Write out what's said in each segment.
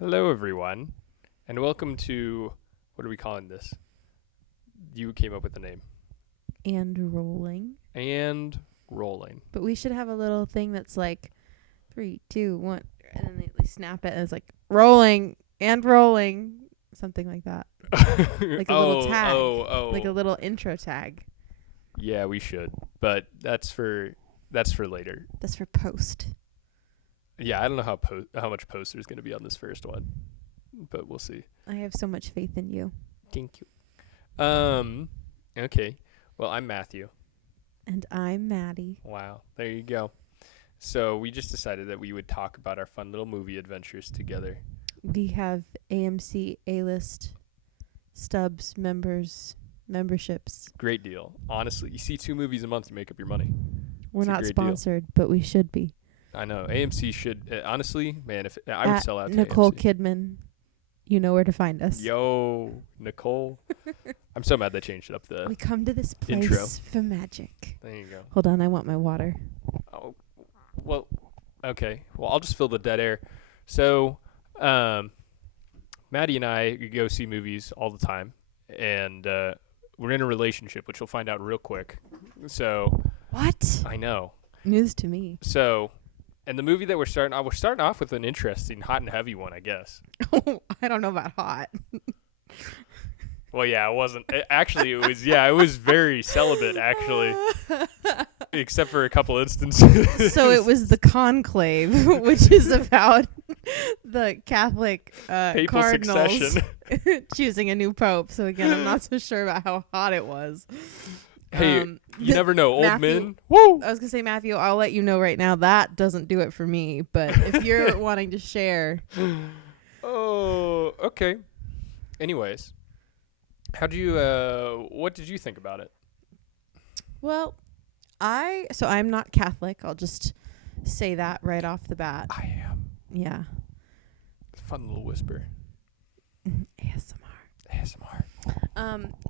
Hello, everyone, and welcome to what are we calling this? You came up with the name. And rolling. And rolling. But we should have a little thing that's like 3, 2, 1, and then they snap it and it's like rolling and rolling. Something like that. Like a little tag. Like a little intro tag. Yeah, we should. But that's for later. That's for post. Yeah, I don't know how much post there's going to be on this first one, but we'll see. I have so much faith in you. Thank you. Okay. Well, I'm Matthew. And I'm Maddie. Wow. There you go. So we just decided that we would talk about our fun little movie adventures together. We have AMC A-list stubs, memberships. Great deal. Honestly, you see 2 movies a month, you make up your money. We're It's a not great deal. sponsored, but we should be. I know. AMC should, honestly, man, if I would sell out to Nicole AMC. Kidman. You know where to find us. Yo, Nicole. I'm so mad they changed it up We come to this place intro. for magic. There you go. Hold on, I want my water. Oh, well, okay. Well, I'll just fill the dead air. So, Maddie and I go see movies all the time, and we're in a relationship, which you'll find out real quick. So, What? I know. News to me. So, and the movie that we're starting off with an interesting, hot and heavy one, I guess. I don't know about hot. Well, yeah, it wasn't. It was very celibate, actually, except for a couple instances. So it was the Conclave, which is about the Catholic Papal cardinals succession. choosing a new pope. So again, I'm not so sure about how hot it was. Hey, you never know. Old Matthew- men. Woo! I was going to say, Matthew, I'll let you know right now that doesn't do it for me. But if you're wanting to share. Oh, okay. Anyways, what did you think about it? Well, I'm not Catholic. I'll just say that right off the bat. I am. Yeah. Fun little whisper. ASMR.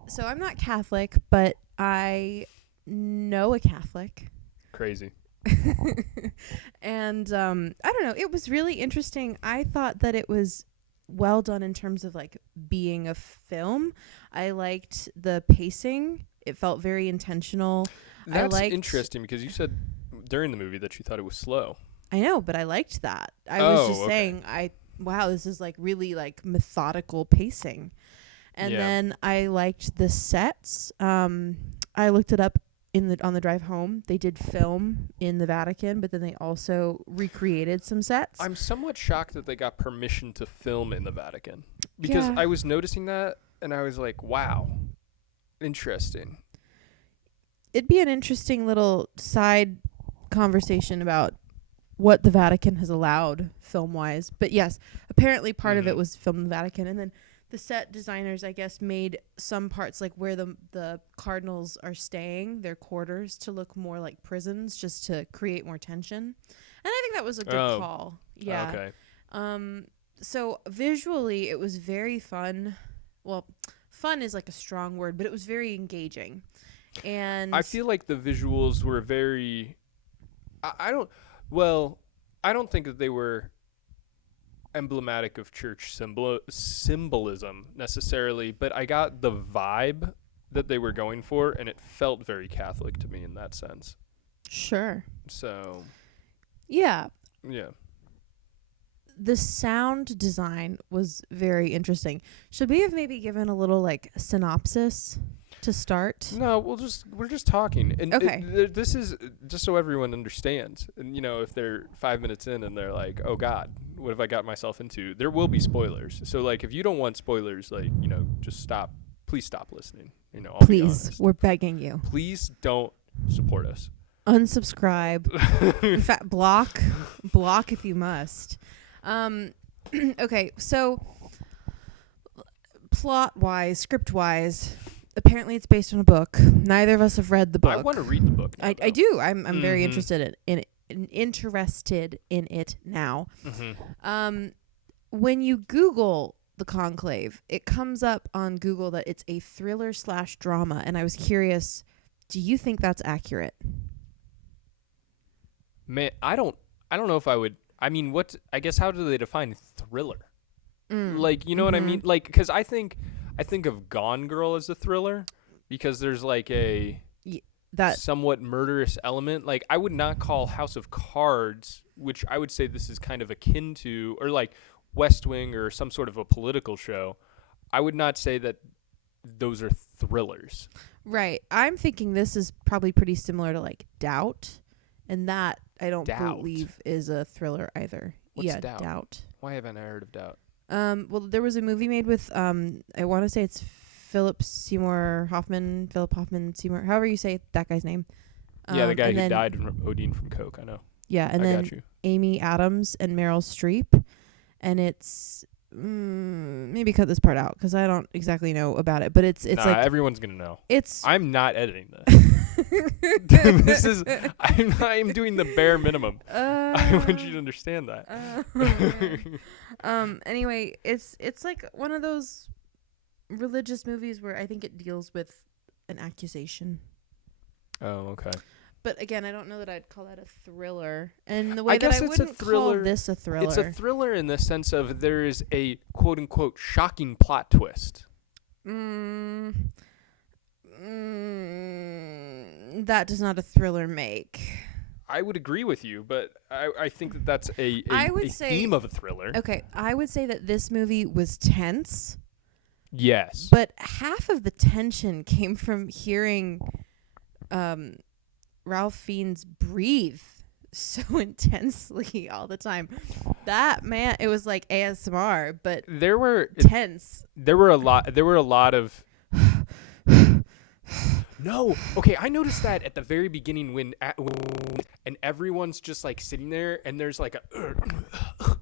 So I'm not Catholic, but I know a Catholic. Crazy. And I don't know, it was really interesting. I thought that it was well done in terms of like being a film. I liked the pacing. It felt very intentional. That's interesting because you said during the movie that you thought it was slow. I know, but I liked that. I was just okay. saying, wow, this is like really like methodical pacing. And Yeah. then I liked the sets. I looked it up on the drive home. They did film in the Vatican, but then they also recreated some sets. I'm somewhat shocked that they got permission to film in the Vatican because Yeah. I was noticing that and I was like, wow, interesting. It'd be an interesting little side conversation about what the Vatican has allowed film-wise. But yes, apparently part of it was filmed in the Vatican. And then the set designers, I guess, made some parts like where the cardinals are staying, their quarters, to look more like prisons just to create more tension. And I think that was a good call. Yeah. Okay. So visually it was very fun. Well, fun is like a strong word, but it was very engaging. And I feel like the visuals were very I don't think that they were emblematic of church symbolism necessarily, but I got the vibe that they were going for, and it felt very Catholic to me in that sense. sure. So, Yeah. yeah. The sound design was very interesting. Should we have maybe given a little like synopsis to start? No, we're just talking. And Okay. This is just so everyone understands. And if they're 5 minutes in and they're like, "Oh God, what have I got myself into?" There will be spoilers. So like, if you don't want spoilers, like just stop. Please stop listening. I'll be Please, honest. we're begging you. Please don't support us. Unsubscribe. In fact, block if you must. Okay, so plot-wise, script-wise, apparently it's based on a book. Neither of us have read the book. I want to read the book. Now, I do. I'm very Mhm. interested interested in it now. Mm-hmm. When you Google the Conclave, it comes up on Google that it's a thriller/drama, and I was curious, do you think that's accurate? Man, I don't know if I would. I mean, I guess how do they define thriller? Like, you know what I mean? Like, because I think of Gone Girl as a thriller because there's like a that somewhat murderous element. Like, I would not call House of Cards, which I would say this is kind of akin to, or like West Wing or some sort of a political show. I would not say that those are thrillers. right. I'm thinking this is probably pretty similar to like Doubt, and that I don't believe is a thriller either. What's Doubt? Why haven't I heard of Doubt? Well, there was a movie made with I want to say it's Philip Hoffman Seymour, however you say that guy's name. Yeah, the guy who died from ODing from coke. I know. Yeah, and then Amy Adams and Meryl Streep, and it's maybe cut this part out because I don't exactly know about it, but it's like everyone's gonna know. I'm not editing this. I'm doing the bare minimum. I want you to understand that. Anyway, it's like one of those religious movies where I think it deals with an accusation. Oh, okay. But again, I don't know that I'd call that a thriller. And the way that I wouldn't call this a thriller. It's a thriller in the sense of there is a quote-unquote shocking plot twist. That does not a thriller make. I would agree with you, but I think that that's a theme of a thriller. Okay, I would say that this movie was tense. Yes. But half of the tension came from hearing Ralph Fiennes breathe so intensely all the time. That man, it was like ASMR, but there were tense. There were a lot of No. Okay, I noticed that at the very beginning when and everyone's just like sitting there and there's like a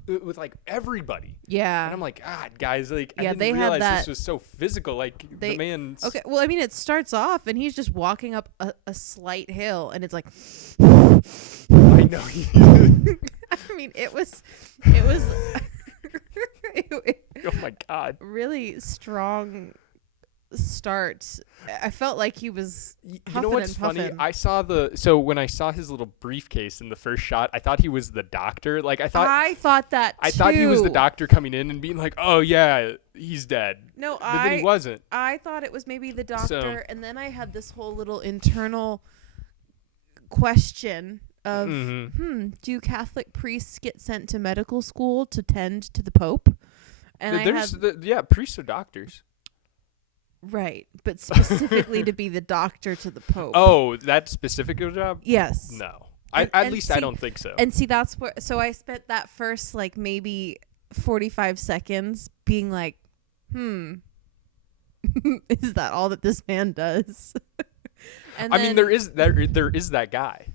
with like everybody. Yeah. And I'm like, God, guys, like yeah, I didn't realize this was so physical. Like the man's Okay, well, I mean, it starts off and he's just walking up a slight hill and it's like I know. I mean, it was oh my God. Really strong start. I felt like he was you know what's funny? When I saw his little briefcase in the first shot, I thought he was the doctor. Like I thought that too. I thought he was the doctor coming in and being like, "Oh yeah, he's dead." No, but then he wasn't. I thought it was maybe the doctor, and then I had this whole little internal question of, do Catholic priests get sent to medical school to tend to the Pope? And priests are doctors. Right, but specifically to be the doctor to the Pope. Oh, that specific job? Yes. No. At least I don't think so. And see, that's where... So I spent that first, like, maybe 45 seconds being like, is that all that this man does? And I mean, there is that guy.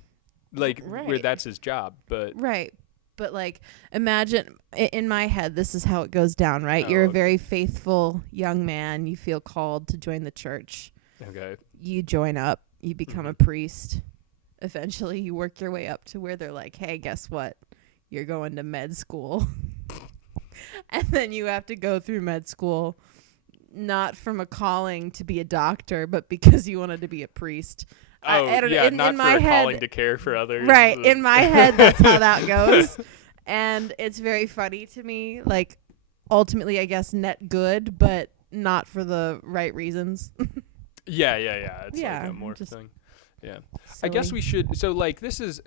Like, where that's his job, but... Right. But, like, imagine, in my head, this is how it goes down, right? You're a very faithful young man. You feel called to join the church. Okay. You join up. You become a priest. Eventually, you work your way up to where they're like, hey, guess what? You're going to med school. And then you have to go through med school, not from a calling to be a doctor, but because you wanted to be a priest. I don't know. Not in for a calling to care for others. Right. In my head, that's how that goes. And it's very funny to me. Like, ultimately, I guess, net good, but not for the right reasons. Yeah. It's like a morph thing. Yeah. Silly. I guess we should. So, like, this is.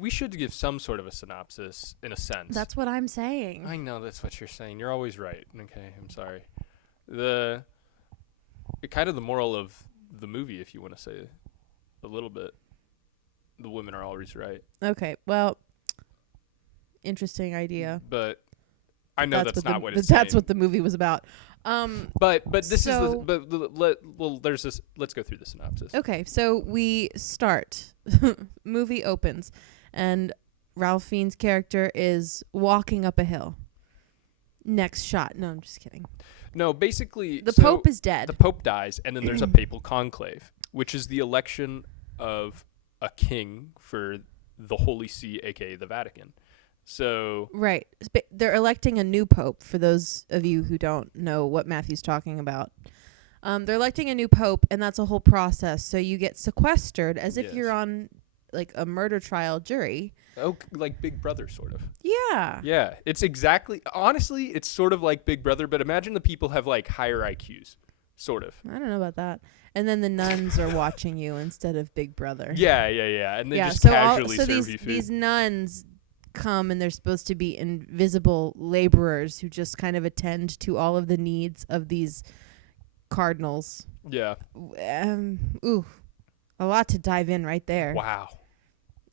We should give some sort of a synopsis, in a sense. That's what I'm saying. I know that's what you're saying. You're always right. Okay, I'm sorry. Kind of the moral of the movie, if you want to say a little bit. The women are always right. Okay, well, interesting idea. But I know that's not what it's That's saying. what the movie was about. But this is there's this. Let's go through the synopsis. Okay, so we start. Movie opens, and Ralph Fiennes' character is walking up a hill. Next shot. No, I'm just kidding. No, basically the Pope is dead. The Pope dies, and then there's a papal conclave, which is the election of a king for the Holy See, aka the Vatican. So right, they're electing a new pope. For those of you who don't know what Matthew's talking about, they're electing a new pope, and that's a whole process. So you get sequestered as if you're on like a murder trial jury. Oh, like Big Brother, sort of. Yeah. Yeah, it's exactly. Honestly, it's sort of like Big Brother, but imagine the people have like higher IQs, sort of. I don't know about that. And then the nuns are watching you instead of Big Brother. Yeah, and they just so casually so serve you food. these nuns come and they're supposed to be invisible laborers who just kind of attend to all of the needs of these cardinals. Yeah. Ooh, a lot to dive in right there. Wow.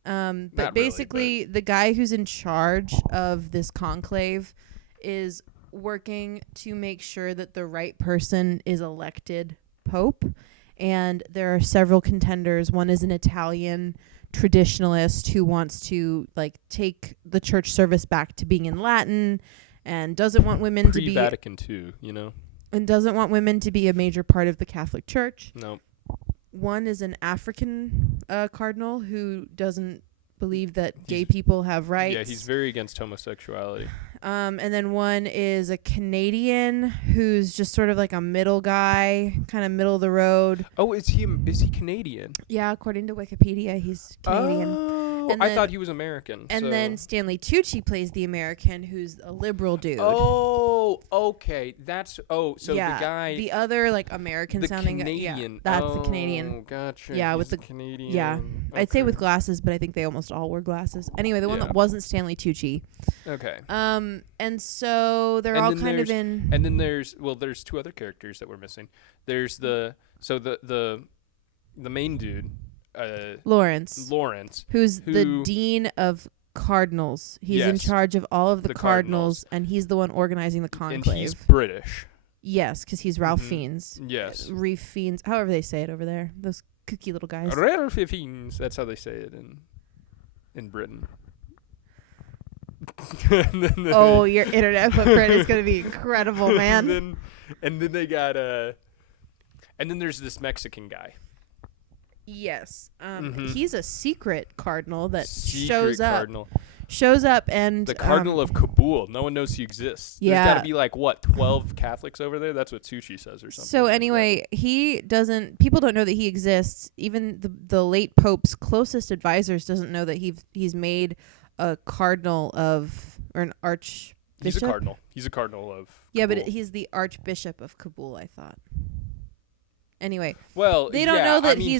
But basically, the guy who's in charge of this conclave is working to make sure that the right person is elected pope. And there are several contenders. One is an Italian traditionalist who wants to like take the church service back to being in Latin and doesn't want women to be Vatican II, and doesn't want women to be a major part of the Catholic Church. Nope. One is an African cardinal who doesn't believe that gay people have rights. Yeah, he's very against homosexuality. And then one is a Canadian who's just sort of like a middle guy, kind of middle of the road. Oh, is he Canadian? Yeah, according to Wikipedia, he's Canadian. Oh, and I then, thought he was American. And then Stanley Tucci plays the American, who's a liberal dude. Oh, okay. So the guy, the other like American sounding Canadian. Guy. Yeah, that's the Canadian. Oh, gotcha. Yeah, he's with the Canadian. Yeah, okay. I'd say with glasses, but I think they almost all wore glasses. Anyway, the one that wasn't Stanley Tucci. Okay. And so they're all kind of in. And then there's two other characters that we're missing. There's the main dude, Lawrence, who's the dean of cardinals. He's in charge of all of the cardinals, and he's the one organizing the conclave. And he's British. Yes, because he's Ralph Fiennes. Yes. Reef Fiennes, however they say it over there. Those kooky little guys. Ralph Fiennes. That's how they say it in Britain. Oh, your internet footprint is going to be incredible, man. And then they got and then there's this Mexican guy. Yes. He's a secret cardinal that Cardinal. shows up and the Cardinal of Kabul. No one knows he exists. Yeah. There's got to be like 12 Catholics over there. That's what Sushi says or something. So anyway, people don't know that he exists. Even the late Pope's closest advisors doesn't know that he's made a cardinal or an archbishop. He's a cardinal. He's a cardinal of Yeah, Kabul. but he's the Archbishop of Kabul, I thought. Anyway, well, they don't know that he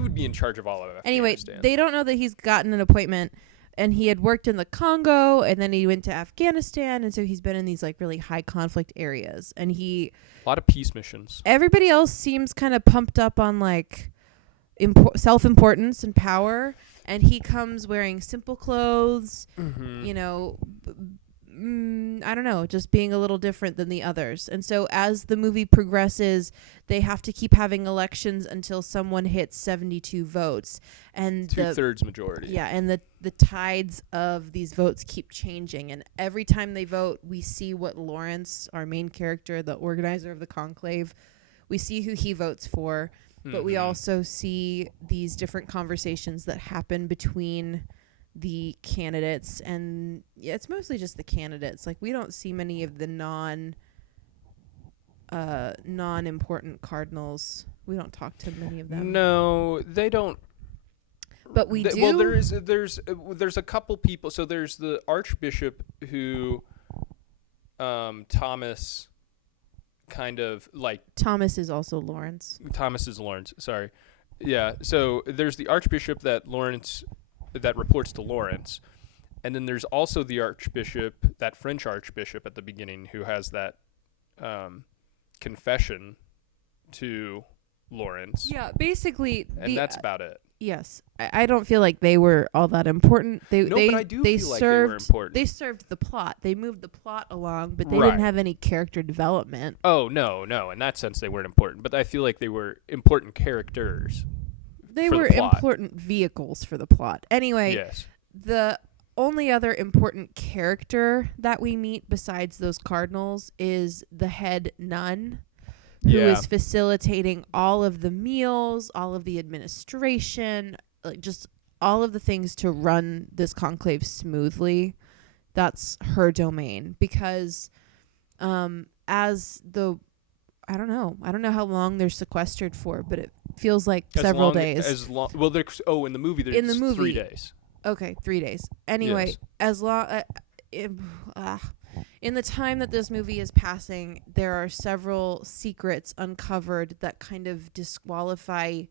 would be in charge of all of Afghanistan. Anyway, they don't know that he's gotten an appointment, and he had worked in the Congo, and then he went to Afghanistan, and so he's been in these like really high conflict areas, and a lot of peace missions. Everybody else seems kind of pumped up on like self-importance and power, and he comes wearing simple clothes, I don't know, just being a little different than the others. And so as the movie progresses, they have to keep having elections until someone hits 72 votes. And 2/3 majority. Yeah, and the tides of these votes keep changing. And every time they vote, we see what Lawrence, our main character, the organizer of the conclave, we see who he votes for. But we also see these different conversations that happen between the candidates, and it's mostly just the candidates. Like we don't see many of the non-important cardinals. We don't talk to many of them. No, they don't. But we do. Well, there's a couple people. So there's the Archbishop who, Thomas, kind of like. Thomas is also Lawrence. Thomas is Lawrence. Sorry, yeah. So there's the Archbishop that reports to Lawrence, and then there's also the Archbishop, that French Archbishop at the beginning, who has that confession to Lawrence. Yeah, basically. And that's about it. Yes, I don't feel like they were all that important. But I do feel like they were important. They served the plot. They moved the plot along, but they didn't have any character development. Oh, no. In that sense, they weren't important. But I feel like they were important characters. They were important vehicles for the plot. Anyway, yes. The only other important character that we meet besides those cardinals is the head nun, who is facilitating all of the meals, all of the administration, like just all of the things to run this conclave smoothly. That's her domain, because I don't know how long they're sequestered for, but feels like As several long days. As long. Well, there's in the movie there's In the movie, 3 days. Okay, 3 days. Anyway, Yes. as long in the time that this movie is passing, there are several secrets uncovered that kind of disqualify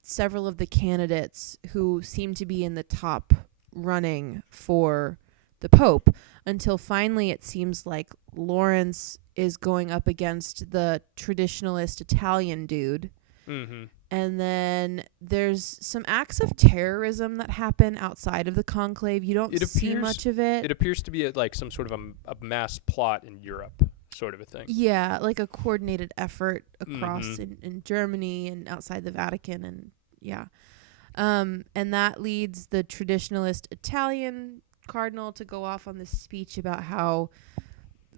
several of the candidates who seem to be in the top running for the Pope, until finally it seems like Lawrence is going up against the traditionalist Italian dude. Mm-hmm. And then there's some acts of terrorism that happen outside of the conclave. You don't see much of it. It appears to be like some sort of a mass plot in Europe, sort of a thing. Yeah, like a coordinated effort across in Germany and outside the Vatican, and yeah. And that leads the traditionalist Italian cardinal to go off on this speech about how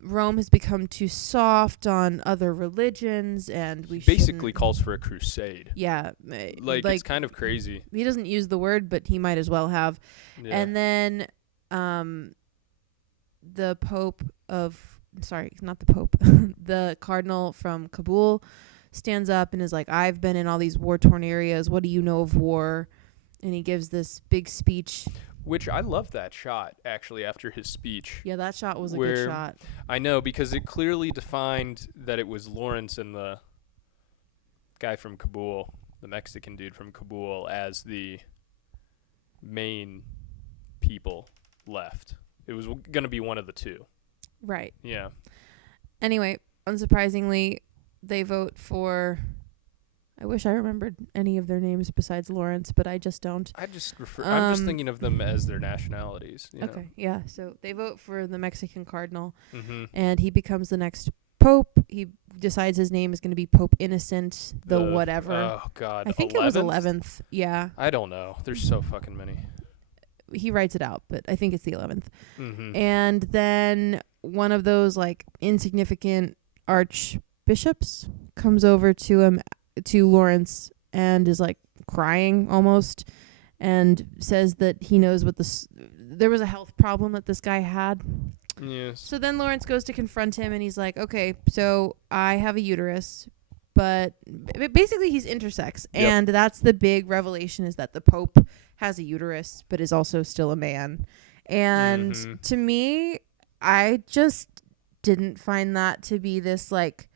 Rome has become too soft on other religions, and we basically shouldn't. calls for a crusade. Yeah, like it's kind of crazy. He doesn't use the word, but he might as well have. Yeah. And then the Pope not the Pope, the cardinal from Kabul stands up and is like, I've been in all these war-torn areas. What do you know of war? And he gives this big speech. Which I love that shot, actually, after his speech. Yeah, that shot was a good shot. I know, because it clearly defined that it was Lawrence and the guy from Kabul, the Mexican dude from Kabul, as the main people left. It was going to be one of the two. Right. Yeah. Anyway, unsurprisingly, they vote for... I wish I remembered any of their names besides Lawrence, but I just don't. I'm just thinking of them as their nationalities. Okay, yeah. So they vote for the Mexican cardinal, Mm-hmm. and he becomes the next pope. He decides his name is going to be Pope Innocent, the whatever. Oh, God. I think 11th? it was 11th. Yeah. I don't know. There's so fucking many. He writes it out, but I think it's the 11th. Mm-hmm. And then one of those like insignificant archbishops comes over to Lawrence and is like crying almost, and says that he knows what there was a health problem that this guy had. Yes. So then Lawrence goes to confront him, and he's like, okay, so I have a uterus, but basically he's intersex. Yep. And that's the big revelation, is that the Pope has a uterus, but is also still a man. And to me, I just didn't find that to be this like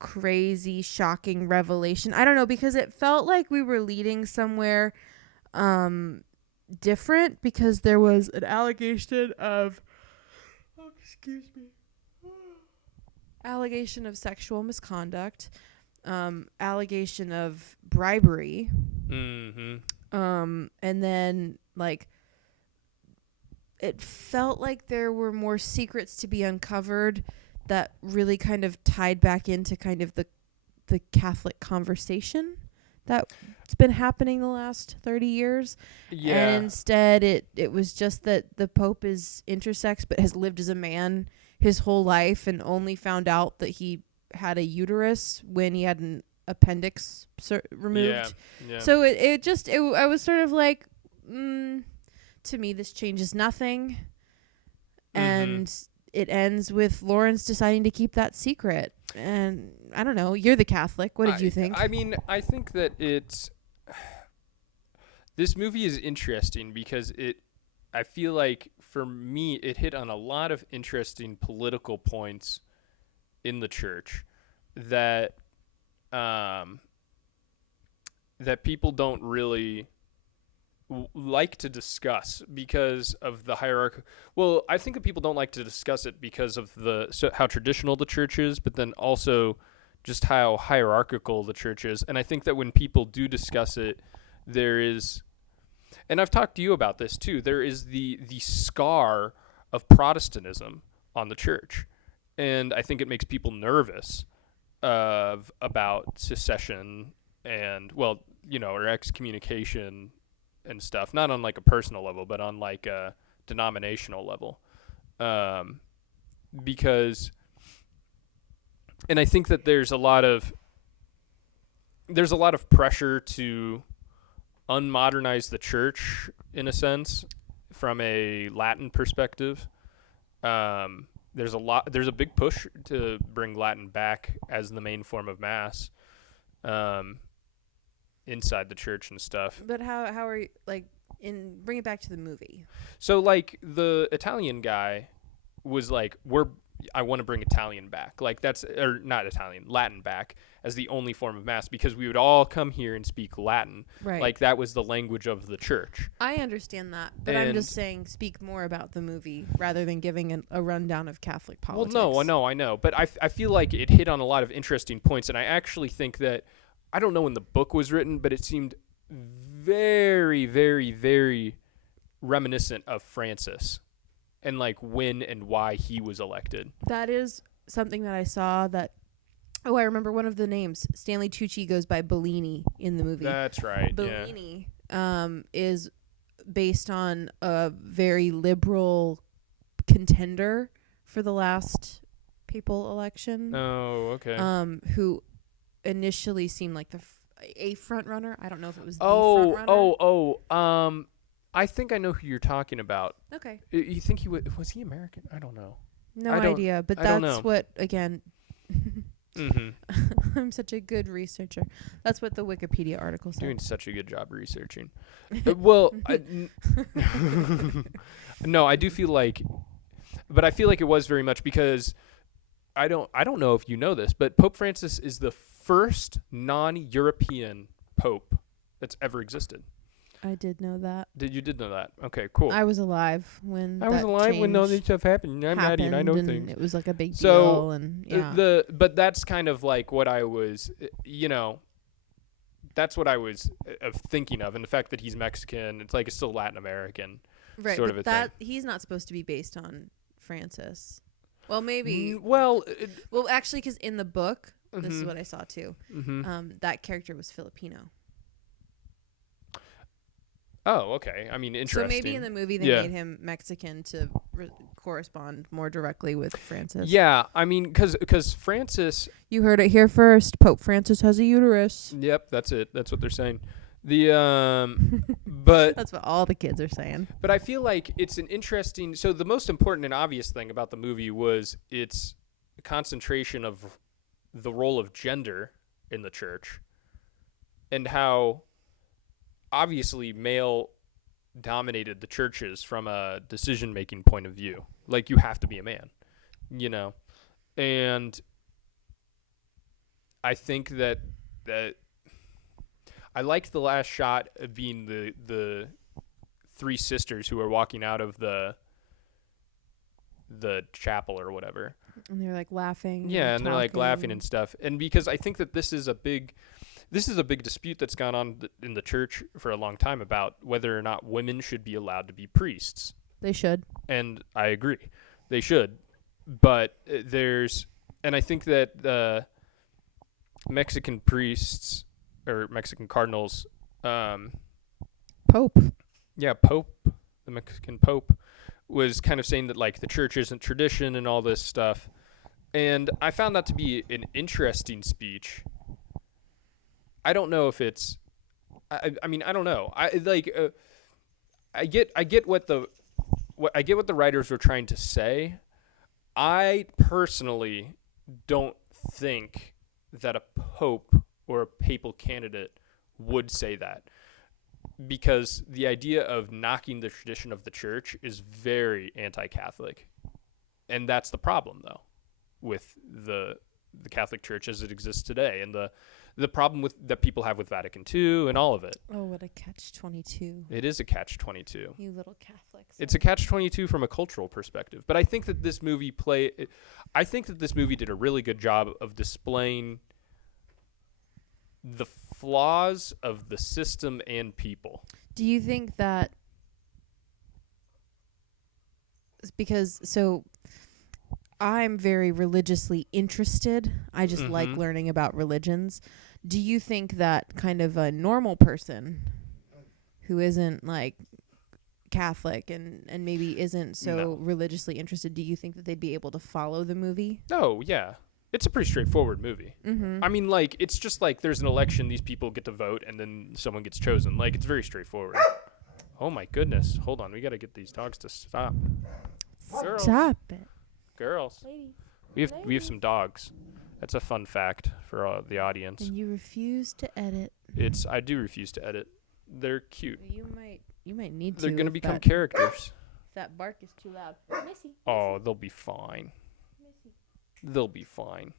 crazy, shocking revelation. I don't know, because it felt like we were leading somewhere different, because there was an allegation of allegation of sexual misconduct, allegation of bribery, and then like it felt like there were more secrets to be uncovered that really kind of tied back into kind of the Catholic conversation that's been happening the last 30 years. Yeah. And instead it was just that the Pope is intersex but has lived as a man his whole life, and only found out that he had a uterus when he had an appendix removed. Yeah. So I was sort of like, to me this changes nothing. And it ends with Lawrence deciding to keep that secret. And I don't know, you're the Catholic. What did you think? I mean, I think that this movie is interesting because I feel like for me, it hit on a lot of interesting political points in the church that people don't really like to discuss because of the hierarchy. Well, I think that people don't like to discuss it because of how traditional the church is, but then also just how hierarchical the church is. And I think that when people do discuss it, there is, and I've talked to you about this too, there is the scar of Protestantism on the church. And I think it makes people nervous about secession and, well, or excommunication and stuff, not on like a personal level, but on like a denominational level. Because, and I think that there's a lot of pressure to unmodernize the church in a sense from a Latin perspective. There's a big push to bring Latin back as the main form of Mass. inside the church and stuff. But how are you, like, bring it back to the movie. So like the Italian guy was like, I want to bring Italian back. Like or not Italian, Latin back as the only form of mass, because we would all come here and speak Latin. Right. Like that was the language of the church. I understand that, but I'm just saying speak more about the movie rather than giving a rundown of Catholic politics. Well, no, I know. But I feel like it hit on a lot of interesting points, and I actually think that, I don't know when the book was written, but it seemed very, very, very reminiscent of Francis and like when and why he was elected. That is something that I saw that. Oh, I remember one of the names. Stanley Tucci goes by Bellini in the movie. That's right. Bellini is based on a very liberal contender for the last papal election. Oh, okay. Who initially seemed like a front runner. I don't know if it was the front runner. I think I know who you're talking about. Okay. You think was he American? I don't know. No idea, but that's what, again, mm-hmm. I'm such a good researcher. That's what the Wikipedia article said. Doing such a good job researching. Well, no, I do feel like, but I feel like it was very much because I don't know if you know this, but Pope Francis is the first non-European pope that's ever existed. I did know that. You did know that? Okay, cool. I was alive when all this stuff happened. I'm not even. I know things. It was like a big deal, and yeah. But that's kind of like what I was, that's what I was thinking of, and the fact that he's Mexican, it's like it's still Latin American, right? Sort of a thing. He's not supposed to be based on Francis. Well, maybe. Well, actually, because in the book, mm-hmm. this is what I saw too. Mm-hmm. That character was Filipino. Oh, okay. I mean, interesting. So maybe in the movie they made him Mexican to correspond more directly with Francis. Yeah, I mean, because Francis... You heard it here first. Pope Francis has a uterus. Yep, that's it. That's what they're saying. But... That's what all the kids are saying. But I feel like it's an interesting... So the most important and obvious thing about the movie was its concentration of the role of gender in the church and how... obviously male dominated the churches from a decision-making point of view. Like, you have to be a man, and I think that I liked the last shot of being the three sisters who are walking out of the chapel or whatever, and they're like laughing. Yeah, and they're like laughing and stuff. And because I think that this is a big dispute that's gone on in the church for a long time about whether or not women should be allowed to be priests. They should. And I agree. They should. But and I think that the Mexican priests or Mexican cardinals, Pope. Yeah, Pope, the Mexican Pope, was kind of saying that like the church isn't tradition and all this stuff. And I found that to be an interesting speech. I don't know if it's. I mean, I don't know. I get what the writers were trying to say. I personally don't think that a pope or a papal candidate would say that, because the idea of knocking the tradition of the church is very anti-Catholic, and that's the problem, though, with the Catholic Church as it exists today, and the problem that people have with Vatican II and all of it. Oh, what a catch-22. It is a catch-22. You little Catholics. It's a catch-22 from a cultural perspective. But I think that this movie did a really good job of displaying the flaws of the system and people. Do you think that I'm very religiously interested. I just like learning about religions. Do you think that kind of a normal person who isn't like Catholic and maybe isn't so religiously interested, do you think that they'd be able to follow the movie? Oh, yeah. It's a pretty straightforward movie. Mm-hmm. I mean, like, it's just like there's an election, these people get to vote, and then someone gets chosen. Like, it's very straightforward. Oh, my goodness. Hold on. We got to get these dogs to stop. Girls. Stop it. Girls. Ladies. We have some dogs. That's a fun fact for the audience. And you refuse to edit. I do refuse to edit. They're cute. You might need to. They're gonna if become that, characters. if that bark is too loud. Missy. Oh, they'll be fine. Missy. They'll be fine.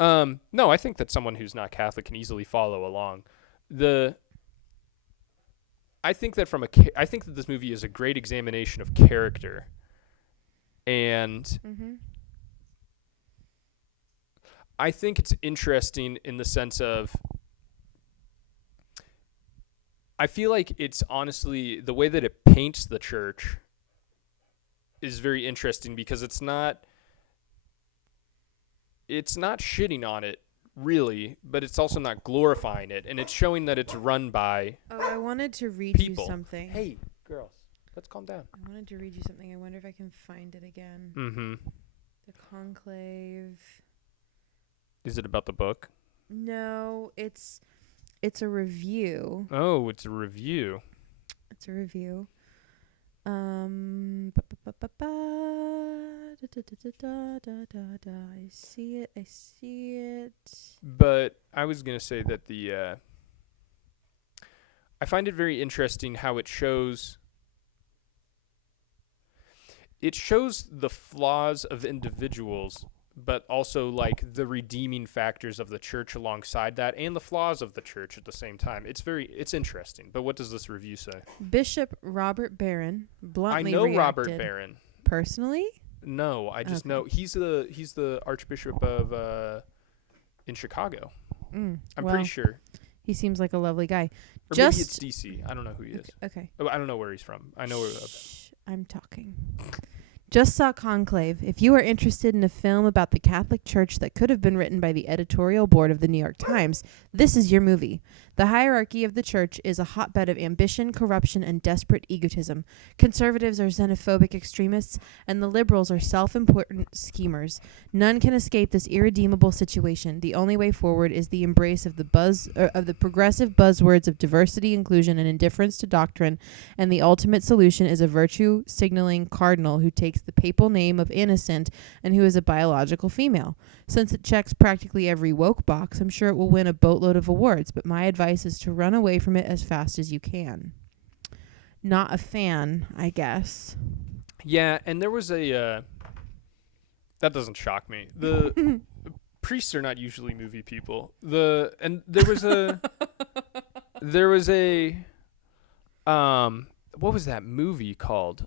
No, I think that someone who's not Catholic can easily follow along. I think that I think that this movie is a great examination of character, and Mm-hmm. I think it's interesting in the sense of I feel like it's honestly the way that it paints the church is very interesting because it's not shitting on it really, but it's also not glorifying it, and it's showing that it's run by Oh, I wanted to read people. you something. Hey, girls, let's calm down. I wanted to read you something. I wonder if I can find it again. Mm-hmm. The Conclave. Is it about the book? No, it's a review. Oh, it's a review. It's a review. I see it. But I was gonna say that I find it very interesting how it shows the flaws of individuals, but also like the redeeming factors of the church alongside that, and the flaws of the church at the same time. It's interesting. But what does this review say? Bishop Robert Barron bluntly I know reacted. Robert Barron. Personally? No, I just Okay. know he's the Archbishop of in Chicago. I'm well, pretty sure. he seems like a lovely guy. Or Just maybe it's DC. I don't know who he is. Okay. Oh, I don't know where he's from. I know where. Shh, I'm talking. Just saw Conclave. If you are interested in a film about the Catholic Church that could have been written by the editorial board of the New York Times, this is your movie. The hierarchy of the church is a hotbed of ambition, corruption, and desperate egotism. Conservatives are xenophobic extremists, and the liberals are self-important schemers. None can escape this irredeemable situation. The only way forward is the embrace of the progressive buzzwords of diversity, inclusion, and indifference to doctrine, and the ultimate solution is a virtue-signaling cardinal who takes the papal name of innocent and who is a biological female. Since it checks practically every woke box, I'm sure it will win a boatload of awards, but my advice is to run away from it as fast as you can. Not a fan, I guess. Yeah, and there was a. That doesn't shock me. The priests are not usually movie people. There was a. What was that movie called?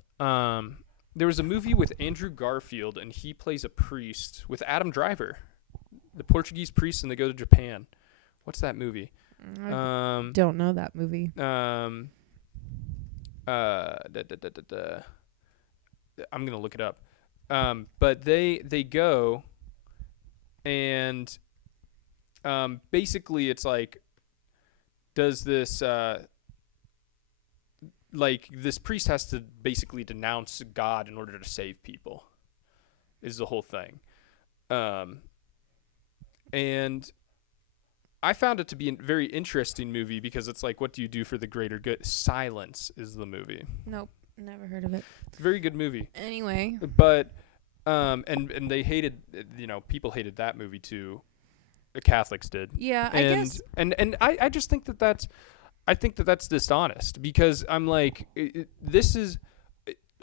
There was a movie with Andrew Garfield, and he plays a priest with Adam Driver, the Portuguese priest, and they go to Japan. What's that movie? I don't know that movie. I'm gonna look it up. But they go, and basically it's like, does this like this priest has to basically denounce God in order to save people, is the whole thing. And I found it to be a very interesting movie because it's like, what do you do for the greater good? Silence is the movie. Nope, never heard of it. It's a very good movie. Anyway. But and they hated, people hated that movie too. The Catholics did. Yeah, I guess. And I just think that's dishonest because I'm like, this is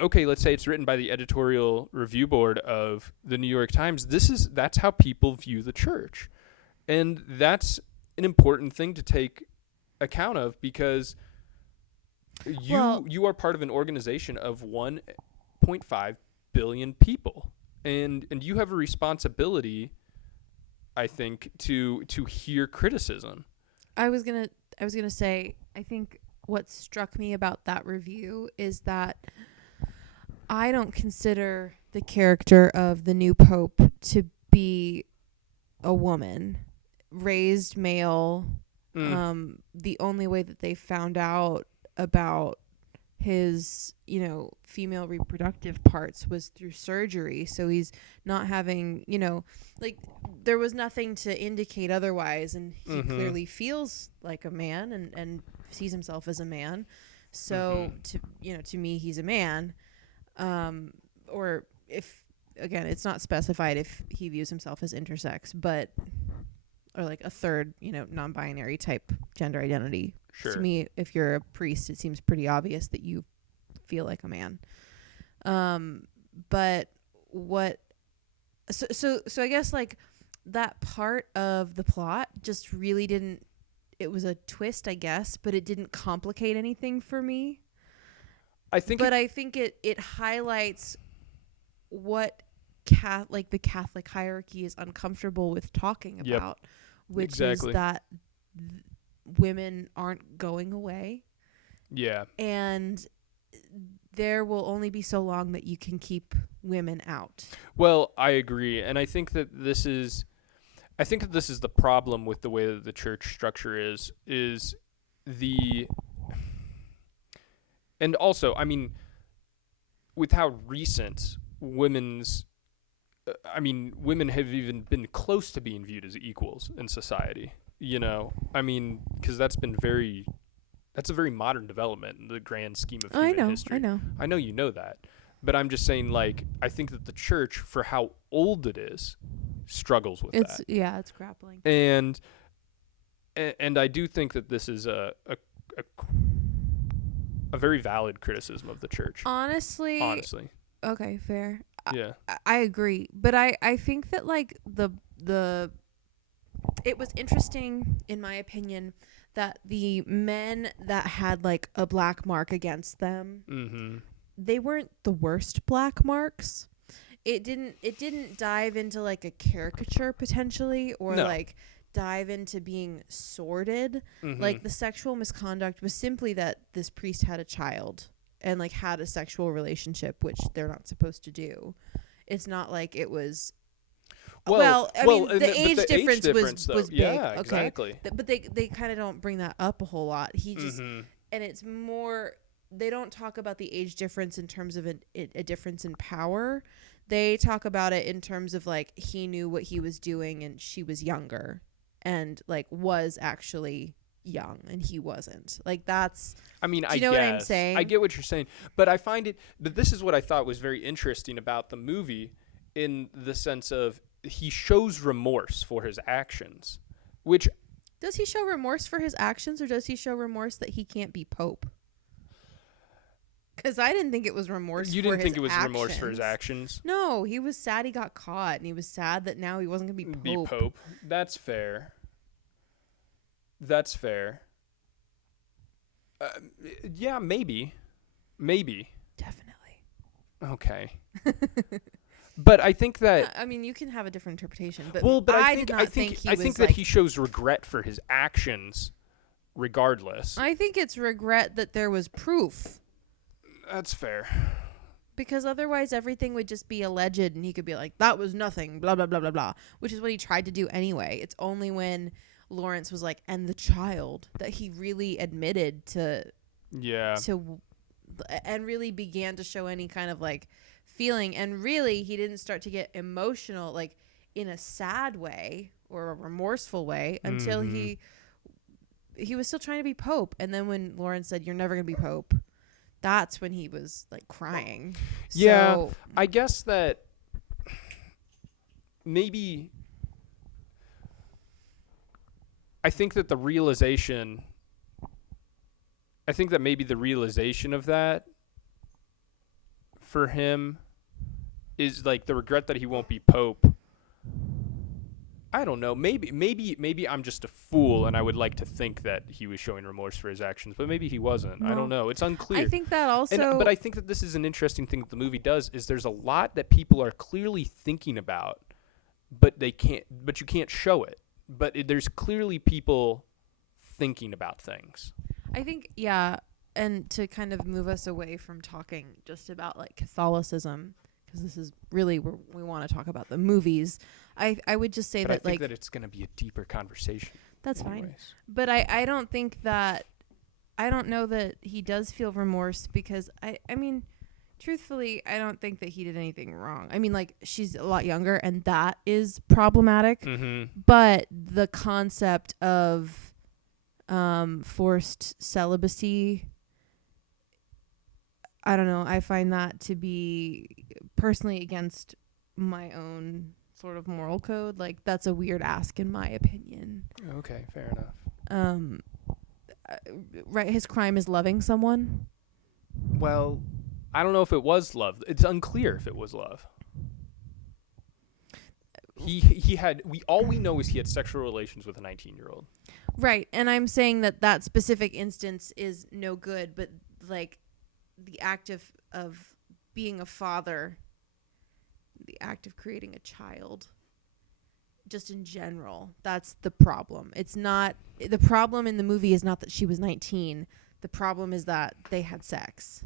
okay. Let's say it's written by the editorial review board of the New York Times. That's how people view the church, and that's an important thing to take account of because you are part of an organization of 1.5 billion people, and you have a responsibility, I think, to hear criticism. I was gonna say, I think what struck me about that review is that I don't consider the character of the new pope to be a woman, raised male. The only way that they found out about his, female reproductive parts was through surgery. So he's not having, there was nothing to indicate otherwise. And he clearly feels like a man and sees himself as a man. So to me, he's a man. Or if, again, it's not specified if he views himself as intersex, but or like a third, non-binary type gender identity. Sure. To me, if you're a priest, it seems pretty obvious that you feel like a man. But what? So I guess like that part of the plot just really didn't. It was a twist, I guess, but it didn't complicate anything for me. I think it highlights what the Catholic hierarchy is uncomfortable with talking about, which is that women aren't going away. Yeah. And there will only be so long that you can keep women out. Well, I agree, and I think that this is the problem with the way that the church structure is and also, I mean, with how recent women have even been close to being viewed as equals in society, I mean, because that's a very modern development in the grand scheme of human history. I know you know that, but I'm just saying, like, I think that the church, for how old it is, struggles with that. Yeah, it's grappling. And I do think that this is a very valid criticism of the church. Honestly. Okay, fair. Yeah. I agree. But I think that like it was interesting, in my opinion, that the men that had like a black mark against them, they weren't the worst black marks. It didn't dive into like a caricature potentially, or like dive into being sordid. Like the sexual misconduct was simply that this priest had a child and like had a sexual relationship, which they're not supposed to do. It's not like it was. I mean, the age difference was big. Yeah, okay. Exactly. But they kind of don't bring that up a whole lot. He just, and it's more, they don't talk about the age difference in terms of a difference in power. They talk about it in terms of like he knew what he was doing and she was younger and like was actually young and he wasn't. Like that's, I mean, do you know what I'm saying? I get what you're saying, but but this is what I thought was very interesting about the movie, in the sense of he shows remorse for his actions, which... Does he show remorse for his actions, or does he show remorse that he can't be pope? Because I didn't think it was remorse. You didn't think it was remorse for his actions? No, he was sad he got caught, and he was sad that now he wasn't going to be pope. That's fair. Yeah, maybe. Definitely. Okay. But I think that... I mean, you can have a different interpretation, but I think that he shows regret for his actions regardless. I think it's regret that there was proof. That's fair. Because otherwise everything would just be alleged and he could be like, that was nothing, blah, blah, blah, blah, blah, which is what he tried to do anyway. It's only when Lawrence was like, and the child, that he really admitted to... Yeah. And really began to show any kind of like feeling, and really he didn't start to get emotional like in a sad way or a remorseful way until he was still trying to be pope. And then when Lawrence said, you're never gonna be pope, that's when he was like crying. Yeah. So, I guess that maybe I think that maybe the realization of that for him is like the regret that he won't be pope. I don't know. Maybe I'm just a fool and I would like to think that he was showing remorse for his actions, but maybe he wasn't. No. I don't know. It's unclear. I think that also... But I think that this is an interesting thing that the movie does, is there's a lot that people are clearly thinking about, but you can't show it. But there's clearly people thinking about things. I think, yeah, and to kind of move us away from talking just about like Catholicism, because this is really where we want to talk about the movies, I would just say but that I think that it's going to be a deeper conversation. That's anyways. fine. But I don't think that, I don't know that he does feel remorse, because I mean, truthfully, I don't think that he did anything wrong. I mean, like, she's a lot younger and that is problematic, but the concept of forced celibacy, I don't know, I find that to be personally against my own sort of moral code. Like, that's a weird ask in my opinion. Okay, fair enough. Um, uh, right, his crime is loving someone. Well, I don't know if it was love. It's unclear if it was love. He had all we know is he had sexual relations with a 19-year-old. Right, and I'm saying that specific instance is no good, but like the act of being a father, the act of creating a child, just in general, that's the problem. It's not the problem in the movie is not that she was 19. The problem is that they had sex.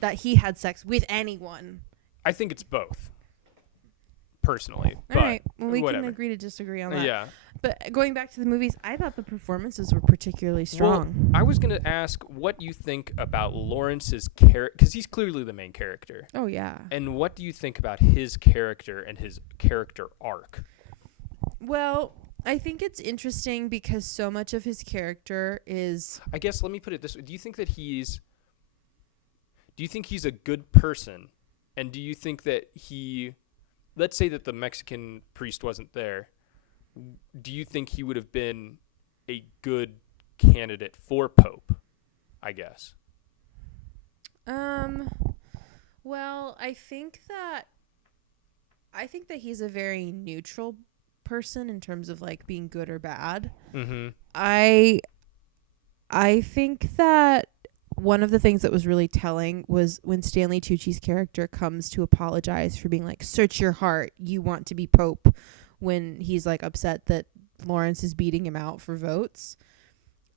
That he had sex with anyone. I think it's both. Personally, All right, well, we whatever. can agree to disagree on that. Yeah. But going back to the movies, I thought the performances were particularly strong. Well, I was going to ask what you think about Lawrence's character, because he's clearly the main character. Oh, yeah. And what do you think about his character and his character arc? Well, I think it's interesting because so much of his character is... I guess, let me put it this way. Do you think he's a good person? And do you think that let's say that the Mexican priest wasn't there. Do you think he would have been a good candidate for Pope? I guess. Well, I think that he's a very neutral person in terms of like being good or bad. Mm-hmm. I think that one of the things that was really telling was when Stanley Tucci's character comes to apologize for being like, search your heart, you want to be Pope, when he's like upset that Lawrence is beating him out for votes.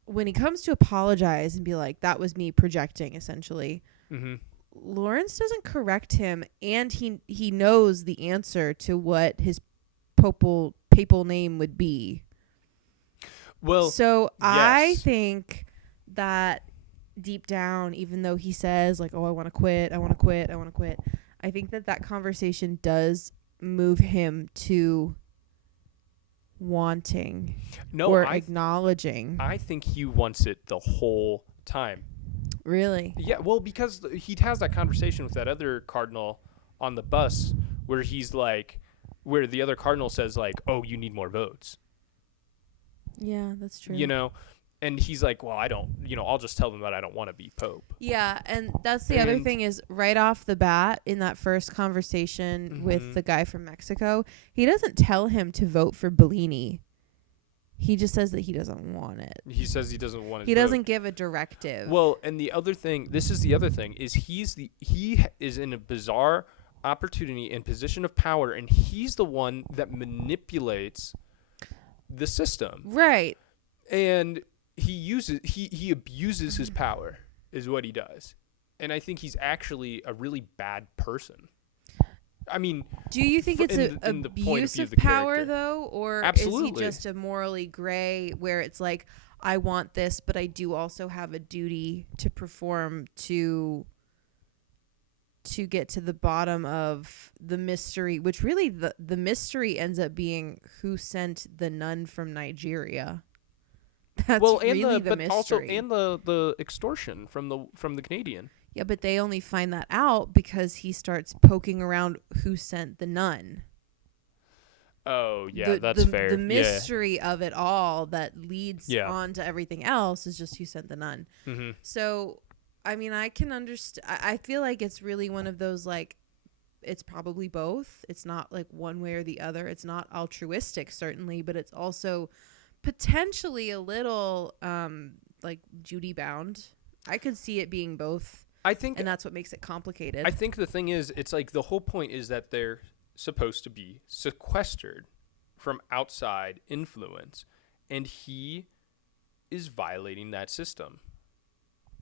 When he comes to apologize and be like, that was me projecting, essentially, Mm-hmm. Lawrence doesn't correct him, and he knows the answer to what his papal name would be. Well, so yes. I think that deep down, even though he says like, oh, I want to quit, I think that conversation does move him to wanting acknowledging. I think he wants it the whole time. Really? Yeah, well, because he has that conversation with that other cardinal on the bus where he's like, where the other cardinal says like, oh, you need more votes. Yeah, that's true. You know? And he's like, well, I don't, I'll just tell them that I don't want to be Pope. Yeah, and that's the other thing is right off the bat in that first conversation Mm-hmm. with the guy from Mexico, he doesn't tell him to vote for Bellini. He just says that he doesn't want it. He says he doesn't want to. He doesn't give a directive. Well, and the other thing, this is the other thing, is he is in a bizarre opportunity and position of power, and he's the one that manipulates the system. Right. And he abuses his power is what he does. And I think he's actually a really bad person. I mean, do you think it's an abuse of power though, or Absolutely. is he just a morally gray where it's like, I want this, but I do also have a duty to perform to get to the bottom of the mystery, which really the mystery ends up being who sent the nun from Nigeria. That's really the mystery. Also the extortion from the Canadian. Yeah, but they only find that out because he starts poking around who sent the nun. Oh, yeah, that's fair. The mystery of it all that leads Yeah. on to everything else is just who sent the nun. Mm-hmm. So, I mean, I can understand. I feel like it's really one of those, like, it's probably both. It's not like one way or the other. It's not altruistic, certainly, but it's also potentially a little like duty bound. I could see it being both. I think, and that's what makes it complicated. I think the thing is, it's like the whole point is that they're supposed to be sequestered from outside influence, and he is violating that system.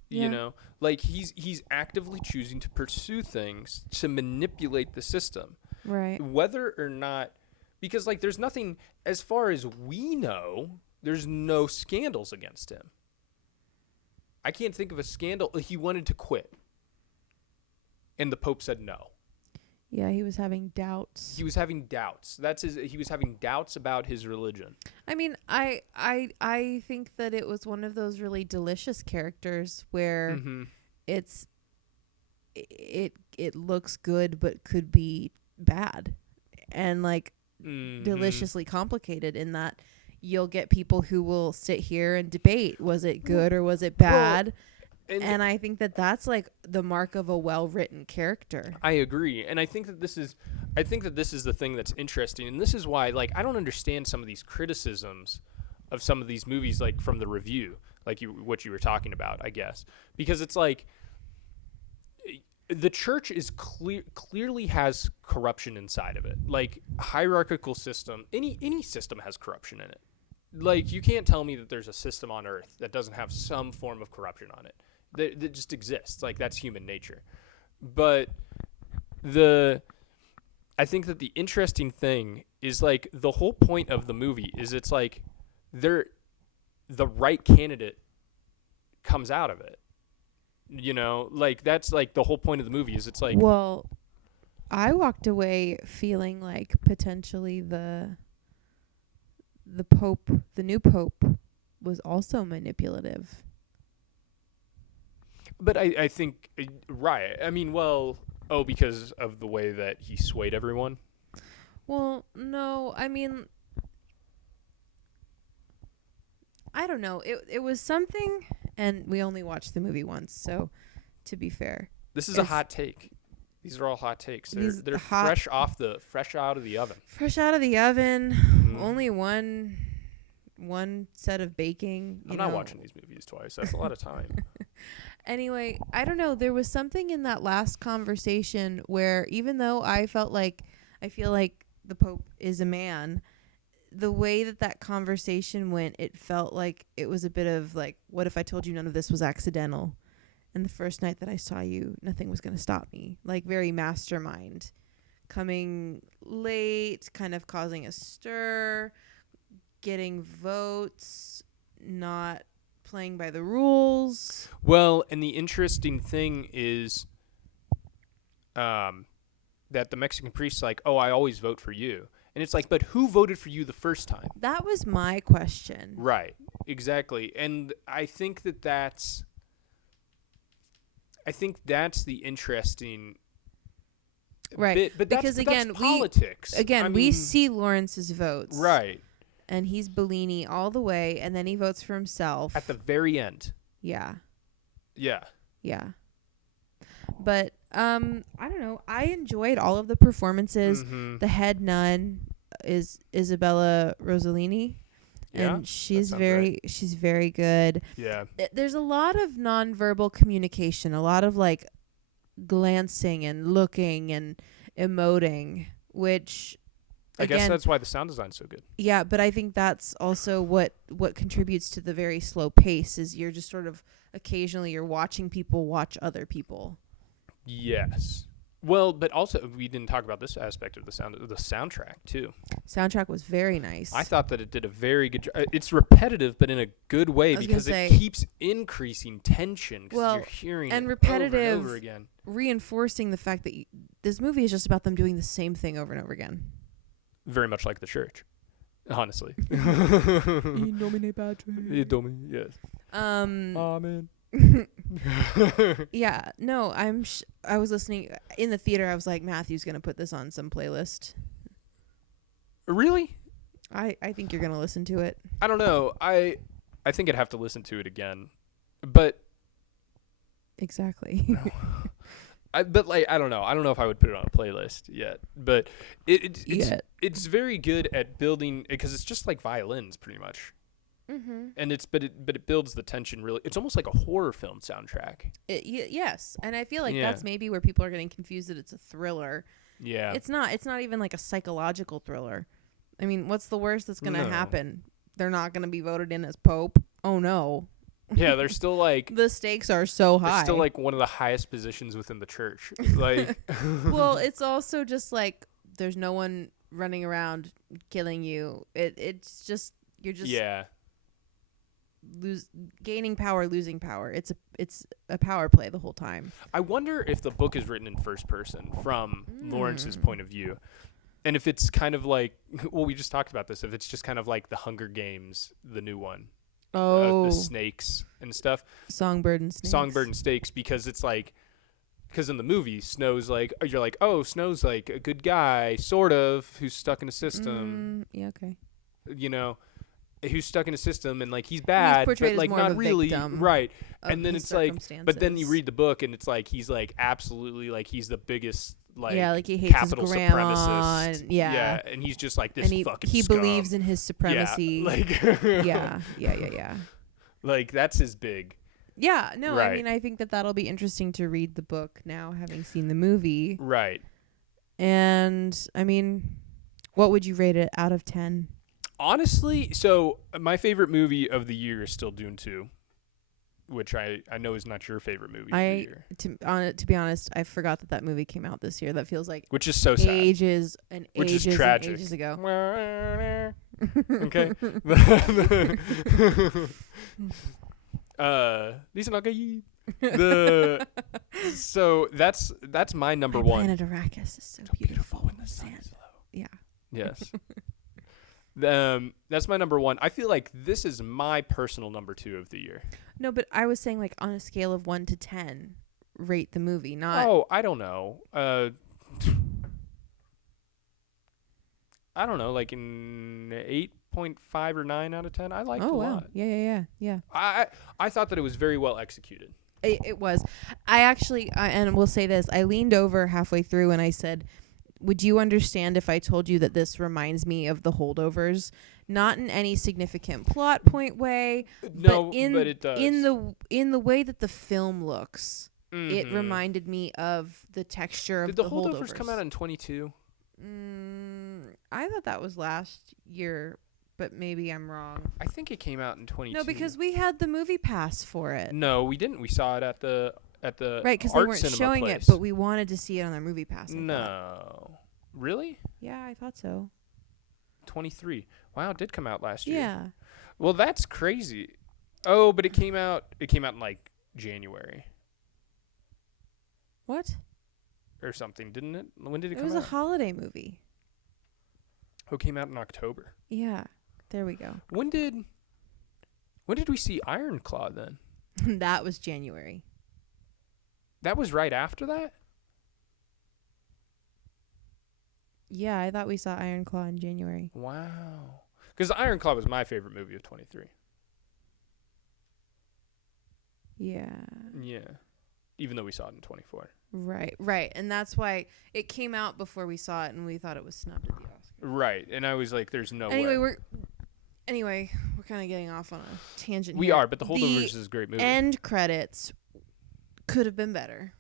Yeah. You know, like he's actively choosing to pursue things to manipulate the system, right? Whether or not, because like there's nothing, as far as we know, there's no scandals against him. I can't think of a scandal. He wanted to quit, and the Pope said no. Yeah, he was having doubts. He was having doubts. He was having doubts about his religion. I mean, I think that it was one of those really delicious characters where Mm-hmm. it looks good but could be bad. And like deliciously complicated in that you'll get people who will sit here and debate, was it good or was it bad? And I think that that's like the mark of a well-written character. I agree. And I think that this is the thing that's interesting. And this is why, like, I don't understand some of these criticisms of some of these movies, like from the review, like what you were talking about, I guess, because it's like the church is clearly has corruption inside of it. Like hierarchical system, any system has corruption in it. Like you can't tell me that there's a system on earth that doesn't have some form of corruption on it. That just exists. Like that's human nature. But I think that the interesting thing is like the whole point of the movie is it's like the right candidate comes out of it. You know, like that's like the whole point of the movie is it's like, well, I walked away feeling like potentially the Pope, the new Pope, was also manipulative. But I think, right. I mean, well, because of the way that he swayed everyone? Well, no, I mean, I don't know. It was something, and we only watched the movie once, so to be fair. This is a hot take. These are all hot takes. They're fresh out of the oven. Fresh out of the oven. Mm-hmm. Only one set of baking. I'm not watching these movies twice. That's a lot of time. Anyway, I don't know. There was something in that last conversation where even though I feel like the Pope is a man, the way that conversation went, it felt like it was a bit of like, what if I told you none of this was accidental? And the first night that I saw you, nothing was going to stop me. Like very mastermind. Coming late, kind of causing a stir, getting votes, not playing by the rules. Well, and the interesting thing is that the Mexican priest's like, oh, I always vote for you. And it's like, but who voted for you the first time? That was my question. Right. Exactly. And I think that's the interesting bit. But because that's politics. We see Lawrence's votes. Right. And he's Bellini all the way, and then he votes for himself. At the very end. Yeah. Yeah. Yeah. But, I don't know. I enjoyed all of the performances. Mm-hmm. The head nun is Isabella Rossellini. Yeah, and she's very good. Yeah. There's a lot of nonverbal communication, a lot of like glancing and looking and emoting, which I guess that's why the sound design's so good. Yeah, but I think that's also what contributes to the very slow pace is you're just sort of occasionally you're watching people watch other people. Yes. Well, but also we didn't talk about this aspect of the soundtrack too. Soundtrack was very nice. I thought that it did a very good job. It's repetitive, but in a good way because it keeps increasing tension because you're hearing and it repetitive over and over again, reinforcing the fact that this movie is just about them doing the same thing over and over again. Very much like the church, honestly. In nomine Patris. In nomine, yes. Amen. Yeah, no, I was listening in the theater. I was like, Matthew's gonna put this on some playlist. Really? I think you're gonna listen to it. I don't know. I think I'd have to listen to it again, but exactly. But like I don't know. I don't know if I would put it on a playlist yet. But it's very good at building because it's just like violins, pretty much. Mm-hmm. And it builds the tension really. It's almost like a horror film soundtrack. Yes, and I feel like that's maybe where people are getting confused that it's a thriller. Yeah, it's not. It's not even like a psychological thriller. I mean, what's the worst that's gonna happen? They're not gonna be voted in as Pope. Oh no. Yeah, they're still like the stakes are so high. They're still like one of the highest positions within the church. Like, well, it's also just like there's no one running around killing you. It's just you're just gaining power, losing power. It's a power play the whole time. I wonder if the book is written in first person from Lawrence's point of view, and if it's kind of like we just talked about this. If it's just kind of like the Hunger Games, the new one. The snakes and stuff. Songbird and Snakes, because it's like because in the movie, Snow's like, you're like, oh, Snow's like a good guy, sort of, who's stuck in a system, Yeah, okay. you know, who's stuck in a system, and like he's He's bad, portrayed but as like more of not a really, victim right? of And then his it's like, but then you circumstances. read the book, and it's like he's like absolutely like he's the biggest like yeah, like he hates his capital grandma. supremacist, And, yeah. and he's just like this And fucking he scum. believes in his supremacy. Yeah, like yeah. like that's his big. Yeah, no, Right. I mean, I think that that'll be interesting to read the book now, having seen the movie. Right. And, I mean, what would you rate it out of 10? Honestly, so my favorite movie of the year is still Dune 2, which I know is not your favorite movie of the year. To be honest, I forgot that movie came out this year. That feels like Which is so sad. ages and Which is ages and tragic. ages ago. Okay. Lisa Nagayi. So that's my number one. Planet Arrakis is so beautiful when the sun is low. Yeah. Yes. That's my number one. I feel like this is my personal number 2 of the year. No, but I was saying like on a scale of 1 to 10, rate the movie, not. Oh, I don't know. I don't know, like an 8.5 or 9 out of 10. I liked it a lot. Yeah. I thought that it was very well executed. It was. I actually, and we'll say this, I leaned over halfway through and I said, would you understand if I told you that this reminds me of The Holdovers? Not in any significant plot point way, No, but it does. in the way that the film looks. It Mhm. reminded me of the texture of Did The the Holdovers. Holdovers come out in 22? I thought that was last year, but maybe I'm wrong. I think it came out in 22. No, because we had the movie pass for it. No, we didn't. We saw it at the Right, because they art weren't cinema showing place. it, but we wanted to see it on their movie pass. I thought. No. Really? Yeah, I thought so. 23. Wow, it did come out last year. Yeah. Well, that's crazy. Oh, but it came out in like January What? or something, didn't it? When did it It come was out? a holiday movie. Oh, it came out in October. Yeah. There we go. When did we see Iron Claw then? That was January. That was right after that? Yeah, I thought we saw Iron Claw in January. Wow. Because Iron Claw was my favorite movie of 23. Yeah. Yeah. Even though we saw it in 24. Right. And that's why it came out before we saw it, and we thought it was snubbed at the Oscars. Right. And I was like, there's no way. We're kind of getting off on a tangent We here. are, but The Holdovers is a great movie. End credits could have been better.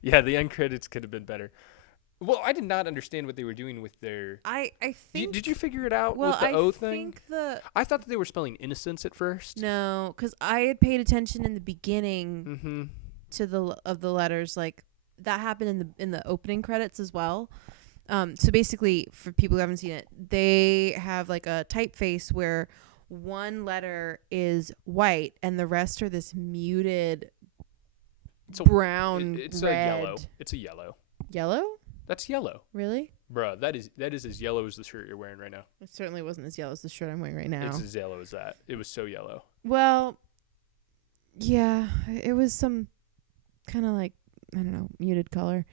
Yeah, the end credits could have been better. Well, I did not understand what they were doing with their... I think... Did you figure it out well, with the I O think thing? I thought that they were spelling innocence at first. No, because I had paid attention in the beginning Mm-hmm. to the letters. Like, that happened in the opening credits as well. So basically, for people who haven't seen it, they have like a typeface where one letter is white and the rest are this muted brown, It's red. a yellow. It's a yellow. Yellow? That's yellow. Really? Bruh, that is as yellow as the shirt you're wearing right now. It certainly wasn't as yellow as the shirt I'm wearing right now. It's as yellow as that. It was so yellow. Well, yeah, it was some kind of like, I don't know, muted color.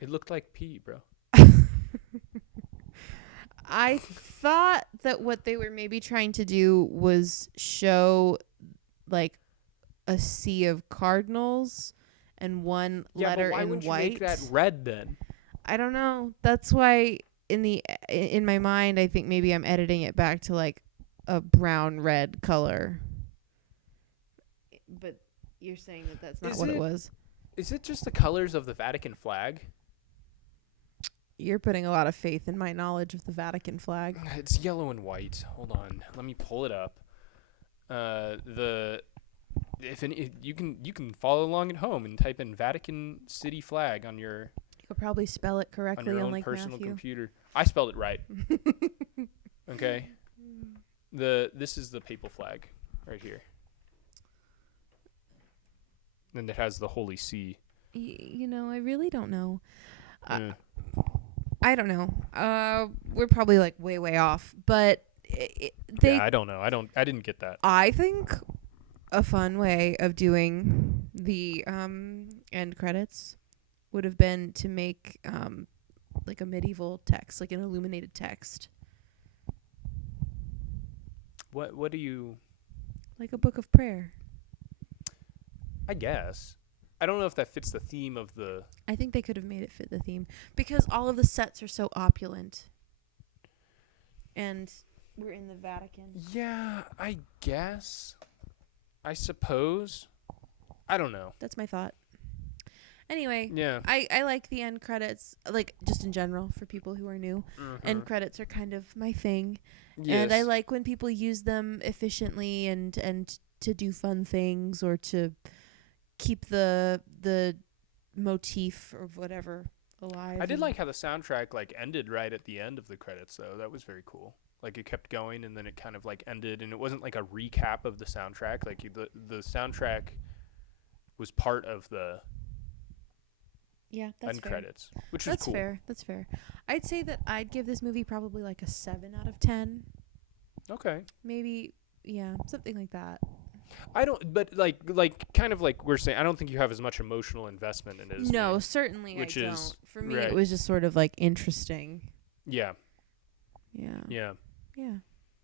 It looked like pee, bro. I thought that what they were maybe trying to do was show like a sea of cardinals and one letter but why in wouldn't white. you make that red then? I don't know. That's why in my mind I think maybe I'm editing it back to like a brown red color. But you're saying that that's not what it was. Is it just the colors of the Vatican flag? You're putting a lot of faith in my knowledge of the Vatican flag. It's yellow and white. Hold on, let me pull it up. You can follow along at home and type in Vatican City flag on your You'll probably spell it on correctly, your own unlike personal Matthew. computer. I spelled it right. Okay. This is the papal flag right here. And it has the Holy See. I really don't know. Yeah. I don't know. We're probably like way off, but I don't know. I didn't get that. I think a fun way of doing the end credits would have been to make like a medieval text, like an illuminated text, What do you? like a book of prayer. I guess. I don't know if that fits the theme of the. I think they could have made it fit the theme because all of the sets are so opulent. And we're in the Vatican. Yeah, I guess. I suppose. I don't know. That's my thought. Anyway, Yeah. I like the end credits, like just in general for people who are new. End credits are kind of my thing. Yes. And I like when people use them efficiently and to do fun things or to keep the motif or whatever alive. I did like how the soundtrack like ended right at the end of the credits though. That was very cool. Like it kept going and then it kind of like ended and it wasn't like a recap of the soundtrack. Like the soundtrack was part of the that's end fair. credits, which That's is cool. fair. That's fair. I'd say that I'd give this movie probably like a 7 out of 10. Okay. Maybe, yeah, something like that. I don't, but like kind of like we're saying, I don't think you have as much emotional investment in it as No, me, certainly which I is don't. For me, right. it was just sort of like interesting. Yeah. Yeah. Yeah. Yeah.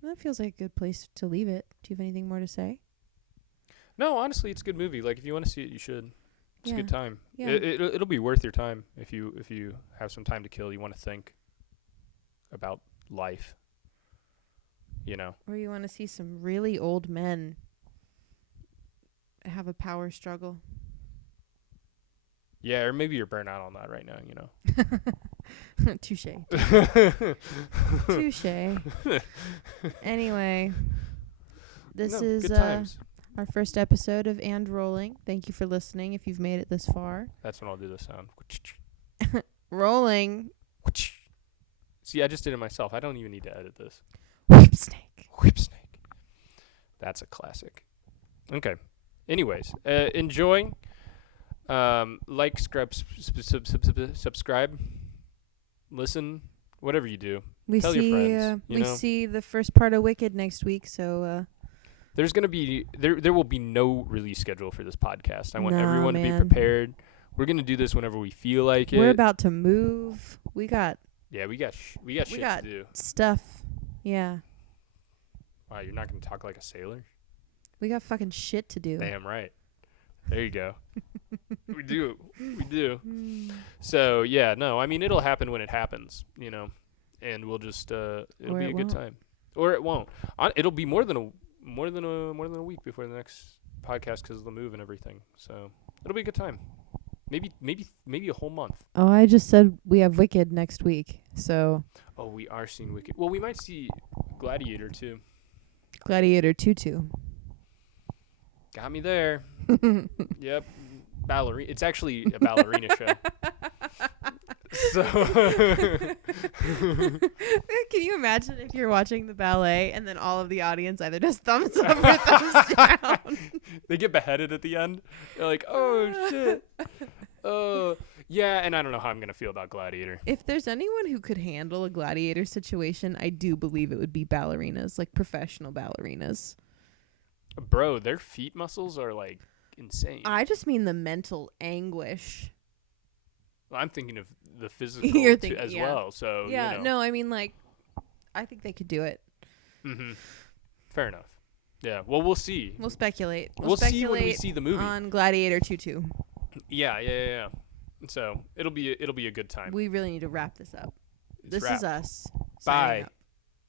Well, that feels like a good place to leave it. Do you have anything more to say? No, honestly, it's a good movie. Like if you want to see it, you should. It's a good time. Yeah. It'll be worth your time if you have some time to kill. You want to think about life. You know. Or you want to see some really old men have a power struggle. Yeah, or maybe you're burnt out on that right now. You know. Touche. Touche. Anyway, this is good times. our first episode of And Rolling. Thank you for listening if you've made it this far. That's when I'll do the sound. Rolling. See, I just did it myself. I don't even need to edit this. Whip snake. Whip snake. That's a classic. Okay. Anyways, enjoy. Like, subscribe, listen, whatever you do. We Tell your friends. we see the first part of Wicked next week, so there's gonna be there will be no release schedule for this podcast. I want Nah, everyone to be man. prepared. We're gonna do this whenever we feel like it. we're about to move. We got we got shit to do. stuff. Yeah. Wow, you're not gonna talk like a sailor? We got fucking shit to do. Damn right. There you go. We do. So yeah, no, I mean it'll happen when it happens, you know, and we'll just it'll Or be it a good won't. time, or it won't. It'll be more than a week before the next podcast because of the move and everything. So it'll be a good time. Maybe a whole month. Oh, I just said we have Wicked next week. So Oh, we are seeing Wicked. Well, we might see Gladiator too. Gladiator 2-2. Got me there. Yep. Ballerina. It's actually a ballerina show. So Can you imagine if you're watching the ballet and then all of the audience either does thumbs up or thumbs down? they get beheaded at the end. They're like, oh shit. Oh yeah, and I don't know how I'm gonna feel about Gladiator. If there's anyone who could handle a gladiator situation, I do believe it would be ballerinas, like professional ballerinas. Bro, their feet muscles are like insane. I just mean the mental anguish. I'm thinking of the physical You're too, thinking, as yeah. well. So Yeah, you know. no, I mean like I think they could do it. Mm-hmm. Fair enough. Yeah. Well, we'll see. We'll speculate. We'll see when we speculate see the movie. on Gladiator 2-2. Yeah. So it'll be a good time. We really need to wrap this up. It's This is wrapped. us. Bye. signing out.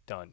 Done.